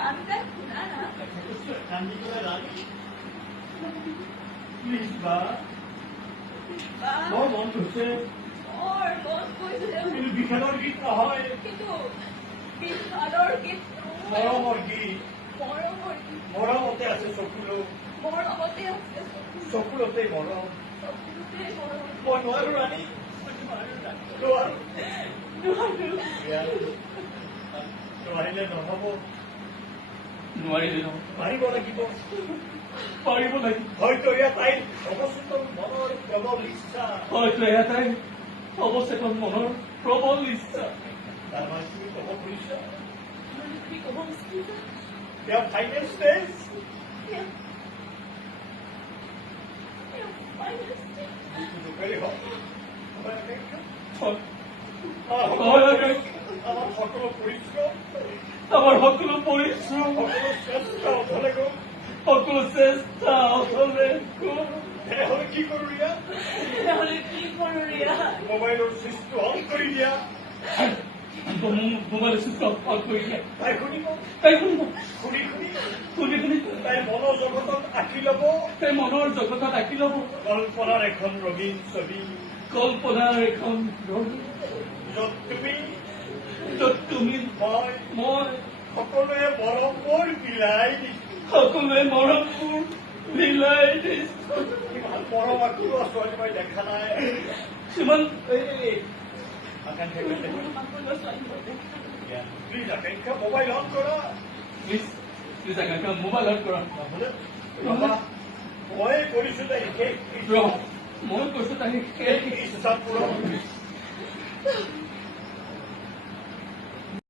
গানটা শোনা না। কান্দি কৰে ৰাখি প্লিজ বা বৰ মন গৈছে ওৰ মন কইছে কিন্তু বিশালৰ গীত নহয় কিন্তু বিশালৰ গীত মৰমৰ গীত মৰমৰ গীত মৰমতে আছে চকুলো মৰমতে আছে চকুলতে মৰম চকুতে মৰম মই নোৱাৰো ৰাণী নোৱাৰো নোৱাৰিলে নহব পাৰিব লাগিব হয়তো এয়া তাইৰ অৱচেতন মনৰ প্ৰবল ইচ্ছা তাৰ মানে তুমি ক'ব খুজিছা কি ক'ব বিচাৰিছা এয়া ফাইনেল ষ্টেজ দুখেৰি হওক আমাৰ সকলো পৰিশ্ৰম আমার সকল পরিশ্রম সকলো চেষ্টা অথলে গ'ল সকল চেষ্টা অথলে তেনেহ'লে কি কৰোঁ দিয়া তাহলে কি কৰো ৰিয়া মোবাইলৰ চুইচটো অন কৰি দিয়া মোবাইল সুস্থ অফ কৰে দিয়ে তাই শুনিব তাই শুনিব শুনি শুনি শুনি শুনি তাইৰ মনৰ জগতত আঁকি ল'ব তাই মনৰ জগতত আঁকি ল'ব কল্পনাৰ এখন ৰঙীন ছবি কল্পনাৰ এখন ৰঙীন য'ত তুমি য'ত তুমি মই সকলোৱে মৰমৰ বিলাই দিছো সকলোৱে মৰমবোৰ বিলাই দিছো ইমান মৰম আঁকিও ছোৱালী মই দেখা নাই সিমান আকাংক্ষা প্লিজ আকাংক্ষা মোবাইল অন কৰা প্লিজ প্লিজ আকাংক্ষা মোবাইল অন কৰা নহ'লে মই কৰিছো তাই মই কৈছো তাই ইচ্ছা পূৰণ